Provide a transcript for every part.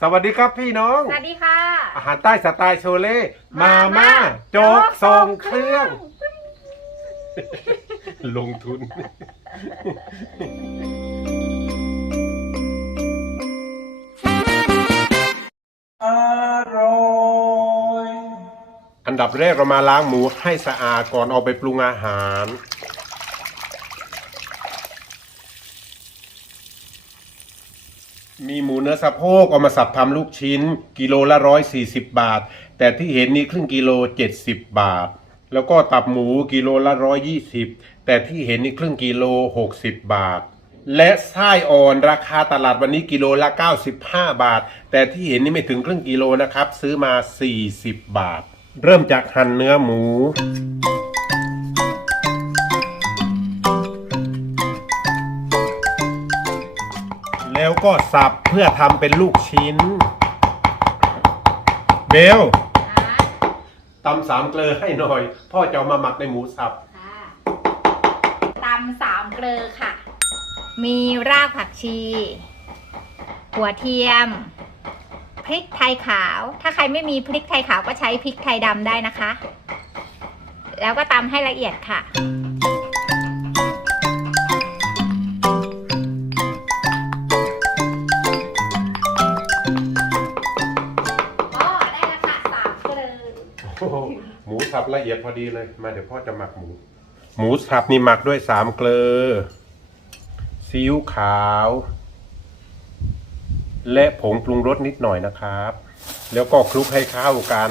สวัสดีครับพี่น้อง สวัสดีค่ะ อาหารใต้สไตล์โชเล่มาม่าโจ๊กทรงเครื่อง ลงทุน อร่อย อันดับแรกเรามาล้างหมูให้สะอาดก่อนเอาไปปรุงอาหาร มีหมูเนื้อสะโพกเอามาสับทำลูกชิ้น กิโลละร้อยสี่สิบบาท แต่ที่เห็นนี่ครึ่งกิโลเจ็ดสิบบาท แล้วก็ตับหมูกิโลละร้อยยี่สิบแต่ที่เห็นนี่ครึ่งกิโลหกสิบบาท และไส้อ่อนราคาตลาดวันนี้กิโลละ95บาท แต่ที่เห็นนี่ไม่ถึงครึ่งกิโลนะครับ ซื้อมา40บาท เริ่มจากหั่นเนื้อหมู ก็สับเพื่อทำเป็นลูกชิ้น เบลตำสามเกลือให้หน่อย พ่อจะเอามาหมักในหมูสับ ค่ะตำสามเกลือค่ะ มีรากผักชี หัวเทียม พริกไทยขาว ถ้าใครไม่มีพริกไทยขาวก็ใช้พริกไทยดำได้นะคะ แล้วก็ตำให้ละเอียดค่ะ โอ้โหหมูสับละเอียดพอดีเลย มาเดี๋ยวพ่อจะหมักหมู หมูสับนี่หมักด้วยสามเกลือซีอิ๊วขาว และผงปรุงรสนิดหน่อยนะครับ แล้วก็คลุกให้เข้ากัน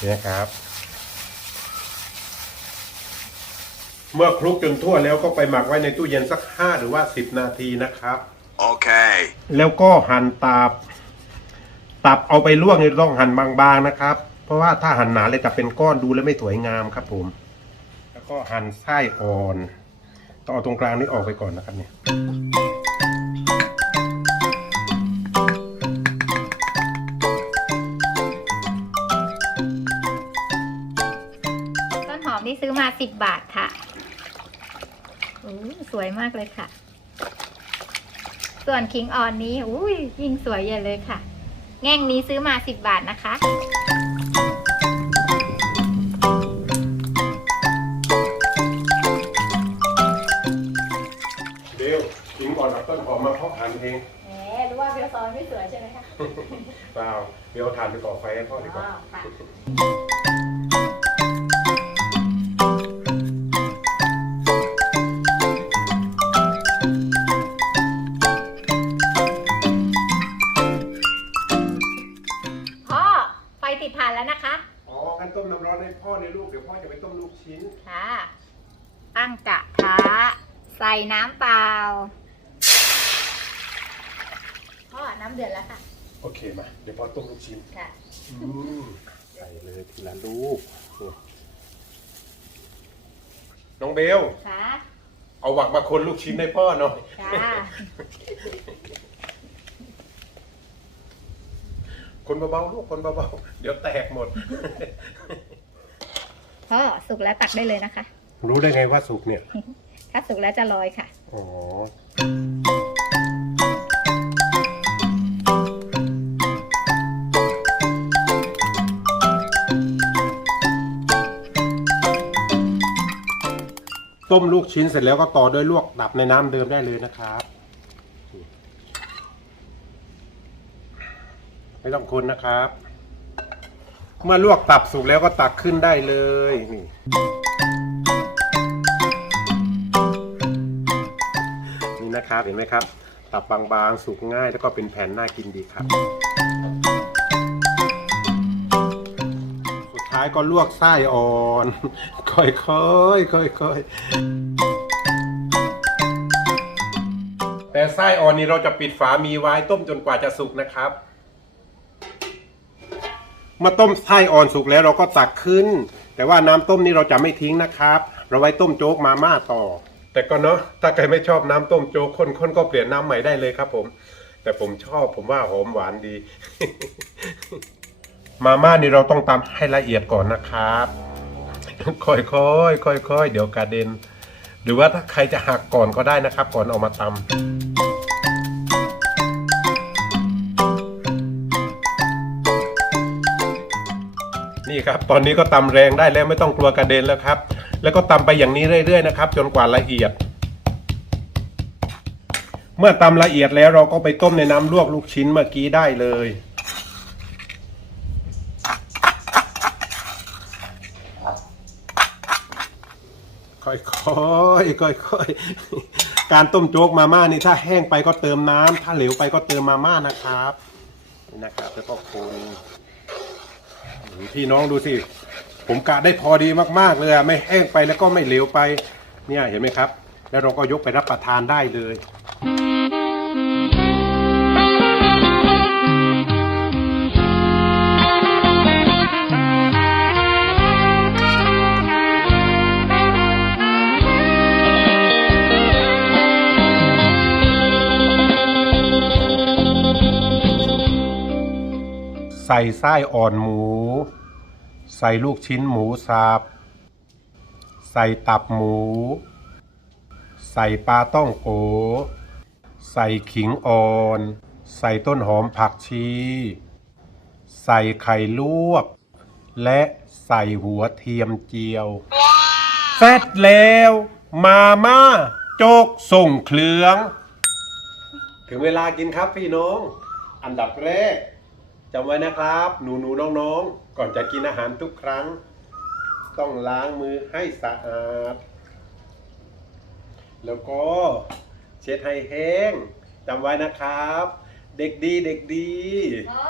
นี่นะครับ เมื่อคลุกจนทั่วแล้วก็ไปหมักไว้ในตู้เย็นสักห้าหรือว่าสิบนาทีนะครับ Okay. แล้วก็หั่นตับ ตับเอาไปลวกนี่ต้องหั่นบางๆนะครับ เพราะว่าถ้าหั่นหนาเลยจะเป็นก้อนดูแล้วไม่สวยงามครับผม แล้วก็หั่นไส้อ่อนต้องเอาตรงกลางนี้ออกไปก่อนนะครับเนี่ยต้นหอมนี่ซื้อมาสิบบาทค่ะโอ้สวยมากเลยค่ะ ส่วนคิงออนนี้อุ้ยยิ่งสวยใหญ่เลยค่ะ แง่งนี้ซื้อมาสิบบาทนะคะ เบลทิ้งก่อนเอาต้นหอมมาเพาะหั่นเองแหมรู้ว่าเบลซอนไม่สวยใช่ไหมคะเปล่าเบลเอาถ่านไปก่อไฟให้พ่อดีกว่าค่ะ ผ่านแล้วนะคะ อ๋องั้นต้มน้ำร้อนให้พ่อในลูกเดี๋ยวพ่อจะไปต้มลูกชิ้น ค่ะ ตั้งกระทะใส่น้ำเปล่า พ่อน้ำเดือดแล้วค่ะ โอเคมา เดี๋ยวพ่อต้มลูกชิ้นค่ะ อืมใส่เลยทีละลูกน้องเบล ค่ะ เอาหวักมาคนลูกชิ้นให้พ่อหน่อย ค่ะ คนเบาๆลูกคนเบาๆเดี๋ยวแตกหมด พ่อสุกแล้วตักได้เลยนะคะ รู้ได้ไงว่าสุกเนี่ย ถ้าสุกแล้วจะลอยค่ะ อ๋อ ต้มลูกชิ้นเสร็จแล้วก็ต่อด้วยลวกดับในน้ำเดิมได้เลยนะครับ ไม่ต้องคนนะครับ เมื่อลวกตับสุกแล้วก็ตักขึ้นได้เลยนี่นี่นะครับเห็นไหมครับ ตับบางๆสุกง่ายแล้วก็เป็นแผ่นน่ากินดีครับ สุดท้ายก็ลวกไส้อ่อน ค่อยๆค่อยๆแต่ไส้อ่อนนี้เราจะปิดฝามีไว้ต้มจนกว่าจะสุกนะครับ มื่อต้มไส้อ่อนสุกแล้วเราก็ตักขึ้น แต่ว่าน้ำต้มนี่เราจะไม่ทิ้งนะครับ เราไว้ต้มโจ๊กมาม่าต่อ แต่ก็เนาะถ้าใครไม่ชอบน้ำต้มโจ๊กข้นๆก็เปลี่ยนน้ำใหม่ได้เลยครับผม แต่ผมชอบผมว่าหอมหวานดี มาม่านี่เราต้องตำให้ละเอียดก่อนนะครับค่อยๆค่อยๆเดี๋ยวกระเด็น หรือว่าถ้าใครจะหักก่อนก็ได้นะครับ ก่อนเอามาตำ ครับตอนนี้ก็ตำแรงได้แล้วไม่ต้องกลัวกระเด็นแล้วครับ แล้วก็ตำไปอย่างนี้เรื่อยๆนะครับ จนกว่าละเอียด เมื่อตำละเอียดแล้วเราก็ไปต้มในน้ำลวกลูกชิ้นเมื่อกี้ได้เลยค่อยๆค่อยๆ การต้มโจ๊กมาม่านี่ถ้าแห้งไปก็เติมน้ำถ้าเหลวไปก็เติมมาม่านะครับนี่นะครับแล้วก็คน พี่น้องดูสิ ผมกะได้พอดีมากๆเลยอะไม่แห้งไปแล้วก็ไม่เหลวไป เนี่ยเห็นไหมครับ แล้วเราก็ยกไปรับประทานได้เลย ใส่ไส้อ่อนหมู ใส่ลูกชิ้นหมูสับ ใส่ตับหมู ใส่ปลาต้องโก ใส่ขิงอ่อน ใส่ต้นหอมผักชี ใส่ไข่ลวก และใส่หัวเทียมเจียวเสร็จแล้ว มาม่าโจกส่งเครื่อง ถึงเวลากินครับพี่น้อง อันดับแรก จำไว้นะครับ หนูหนูๆน้องๆ ก่อนจะกินอาหารทุกครั้ง ต้องล้างมือให้สะอาด แล้วก็เช็ดให้แห้งจำไว้นะครับ เด็กดีเด็กดี พ่อ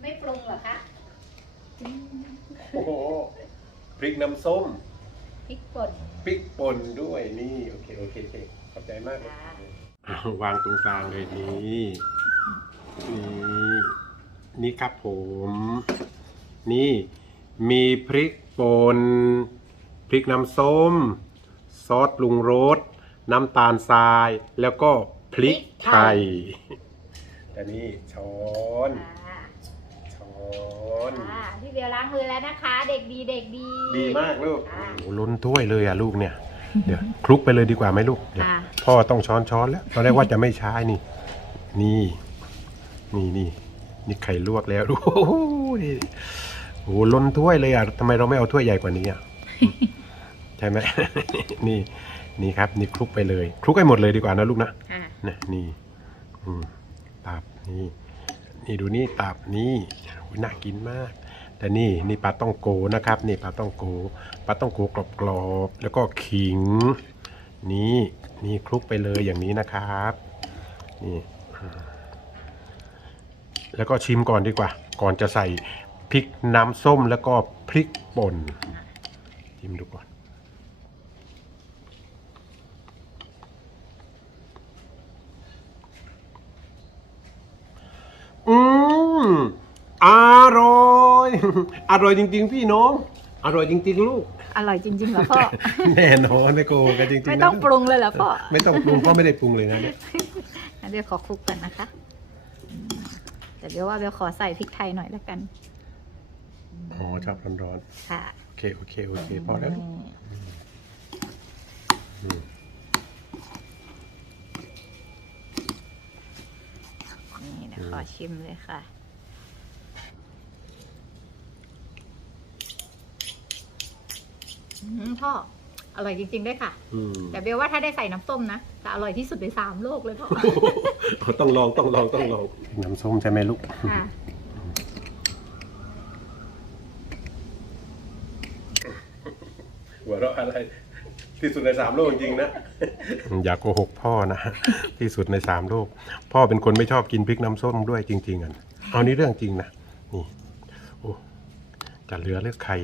ไม่ปรุงเหรอคะโอ้โหพริกน้ำส้มพริกป่นพริกป่นด้วยนี่โอเคโอเคโอเคขอบใจมากเลยค่ะอะวางตรงกลางเลยนี่นี่ นี่ครับผม นี่มีพริกป่นพริกน้ำส้ม ซอสปรุงรส น้ำตาลทราย แล้วก็พริกไทยแต่นี่ช้อนค่ะช้อนค่ะพี่เบลล้างมือแล้วนะคะ เด็กดีเด็กดี ดีมากลูกค่ะโอ้โหล้นถ้วยเลยอะลูกเนี่ย เดี๋ยวคลุกไปเลยดีกว่าไหมลูกเดี๋ยวค่ะพ่อต้องช้อนช้อนแล้วตอนแรกว่าจะไม่ใช้นี่ นี่ นี่นี่ นี่ไข่ลวกแล้ว โอ้โหนี่โอ้โหล้นถ้วยเลยอะทำไมเราไม่เอาถ้วยใหญ่กว่านี้อะใช่ไหมนี่นี่ครับ นี่คลุกไปเลยคลุกให้หมดเลยดีกว่านะลูกนะค่ะนะนี่อืมตับนี่ นี่ดูนี่ตับนี่โอ้ยน่ากินมาก แต่นี่นี่ปลาต้องโกนะครับ นี่ปลาต้องโกปลาต้องโกกรอบๆแล้วก็ขิง นี่นี่คลุกไปเลยอย่างนี้นะครับ นี่อืม แล้วก็ชิมก่อนดีกว่า ก่อนจะใส่พริกน้ำส้มแล้วก็พริกป่นชิมดูก่อน อืมอร่อย อร่อยจริง ๆ พี่น้อง อร่อยจริง ๆ ลูก อร่อยจริงๆเหรอพ่อ แน่นอนไม่โกหกกันจริงๆไม่นะต้องปรุงเลยเหรอพ่อ ไม่ต้องปรุงพ่อไม่ได้ปรุงเลยนะเนี่ยงั้นเดี๋ยวขอคลุกกันนะคะอืม แต่เดี๋ยวว่าเบลขอใส่พริกไทยหน่อยแล้วกัน อ๋อชอบร้อนค่ะๆโอเคโอเคโอเคพอแล้วนี่นี่เดี๋ยวขอชิมเลยค่ะ อืมพ่อ อร่อยจริง ๆ ด้วยค่ะ อืมแต่เบลว่าถ้าได้ใส่น้ำส้มนะจะอร่อยที่สุดในสามโลกเลยพ่อต้องลองต้องลองต้องลอง น้ำส้มใช่ไหมลูก ค่ะหัวเราะอะไร ที่สุดในสามโลกจริงๆนะ อย่าโกหกพ่อนะ ที่สุดในสามโลก พ่อเป็นคนไม่ชอบกินพริกน้ำส้มด้วยจริง ๆอะเอานี่เรื่องจริงนะ นี่ โอ้จะเหลือเลือกใคร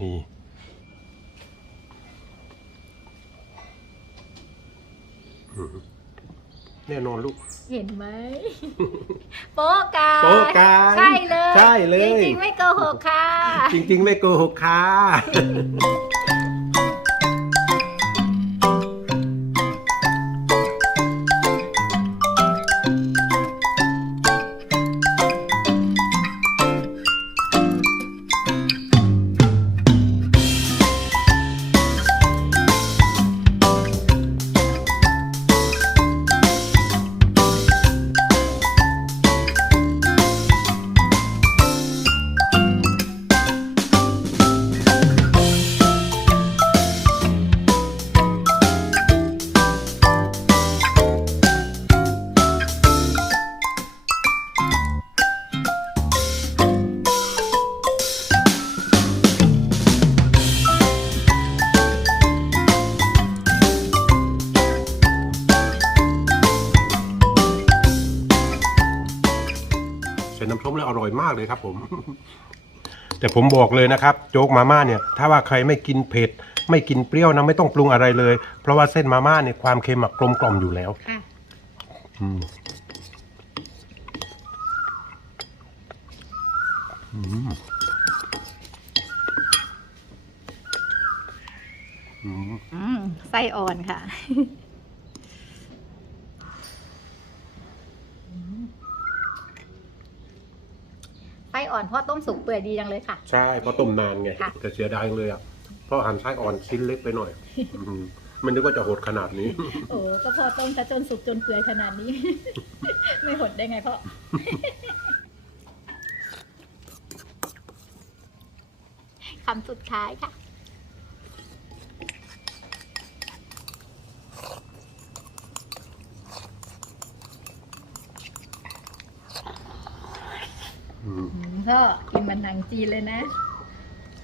นี่อืม แน่นอนลูก เห็นไหม โป๊ะกายโป๊ะกายใช่เลย ใช่เลย จริงๆ ไม่โกหกค่ะ จริง ๆ ไม่โกหกค่ะากเลยครับผม แต่ผมบอกเลยนะครับ โจ๊กมาม่าเนี่ย ถ้าว่าใครไม่กินเผ็ด ไม่กินเปรี้ยวนะไม่ต้องปรุงอะไรเลย เพราะว่าเส้นมาม่าเนี่ยความเค็มอะกลมกล่อมอยู่แล้วค่ะอืมอืมอืม อืมไส้อ่อนค่ะ ไส้อ่อนเพราะต้มสุกเปื่อยดีจังเลยค่ะ ใช่เพราะต้มนานไงค่ะ แต่เสียดายเลยอะเพราะหั่นไส้อ่อนชิ้นเล็กไปหน่อยอืมมันนึกว่าจะโหดขนาดนี้ โอ้ก็พอต้มซะจนสุกจนเปื่อยขนาดนี้ ไม่หดได้ไงพ่อ คำสุดท้ายค่ะ อืม อืมพ่อกินมันหนัง จีนเลยนะ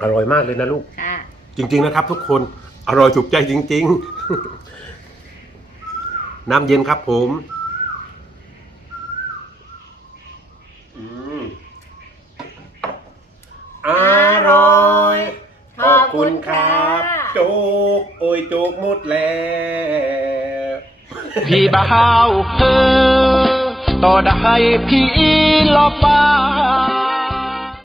อร่อยมากเลยนะลูก ค่ะ จริง ๆ นะครับ ทุกคนอร่อยถูกใจจริง ๆ น้ำเย็นครับผมอืมอร่อยขอบคุณครับโจ๊กโอ้ยโจ๊กหมดแล้วพี่บ่าวเธอต่อได้พี่ลอบบ้าน